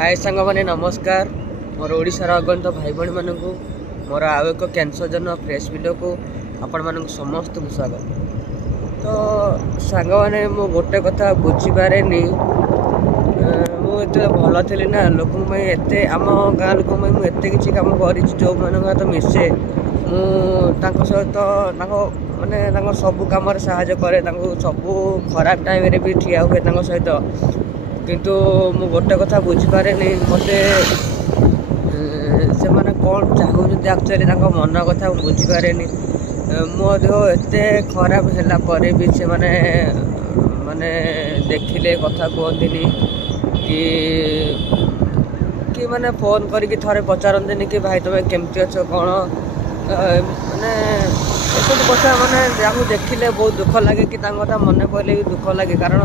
हाय सांग मैंने नमस्कार मोर ओडिशार अगणित भाई भाई मानू मोर आउ एक कैंसर जन फ्रेश वीडियो को आपण मान समस्त को स्वागत। तो सांग मैंने मु गोटे कथा बुझीपारे मुझे भल थी ना लोक एत आम गाँ लोक मुझे किसी कम कर जो मान मिसे सहित माने सब कम साहय कै सब खराब टाइम भी ठिया हुए सहित किंतु मु गोटे कथा बुझीपारे मते से माने कौन चाहूँ एक्चुअली मन कथा बुझीपारे मो देह एत खराब है पर भी से माने माने देखिले कथा कहती कि माने फोन करके थोड़े पचारती कि भाई तुम केमती अच्छ कौन माने सब कथा माने जहाँ देखिले बहुत दुख लगे कि कथा मन पड़े भी दुख लगे कारण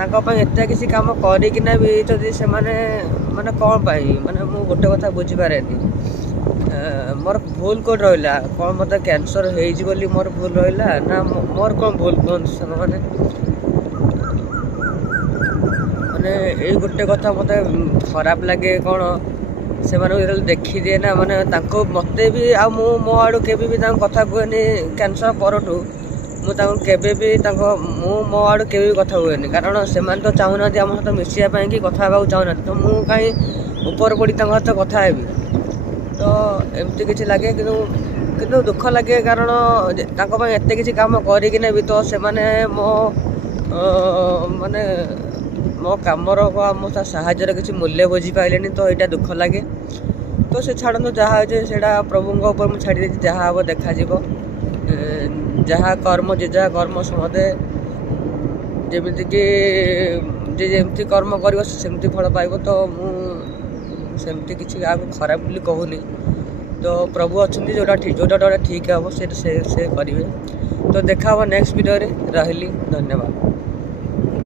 एत किसी कम करना भी जदि से माने कौन पाई माने मु गोटे कथा बुझीपारे मोर भूल कौन रहा कौन मत कैंसर हो मोर भूल रहा ना मोर कौन भूल कहते सांग माने ये गोटे कथा मत खराब लगे कौन से देखी दिए ना माने मत भी आ मो आड़ू के कथा कहनी कैंसर परठू मुझे मो आड़ू के कथा हुए कारण से तो चाहूना आम सहित मिसाई कि कथा चाहूना तो मुझे कहीं ऊपर पड़ी सहित कथा हेबी तो एमती किसी लगे कि दुख लगे कारण एत किसी कम करना भी तो से मो माने मो कमर मो साहय किसी मूल्य बुझी पाइले तो यहाँ दुख लगे। तो से छाड़ू जहाँ से प्रभु मुझे छाड़ी जहाँ हम देखा जहाँ कर्म जे कर्म समझे जमीक जमी कर्म कर सेमती फल पाइब तो मुझे किसी खराब बोली कहूनी तो प्रभु अच्छा जोटा ठीक हे से करेंगे। तो देखा नेक्स्ट वीडियो रे रही धन्यवाद।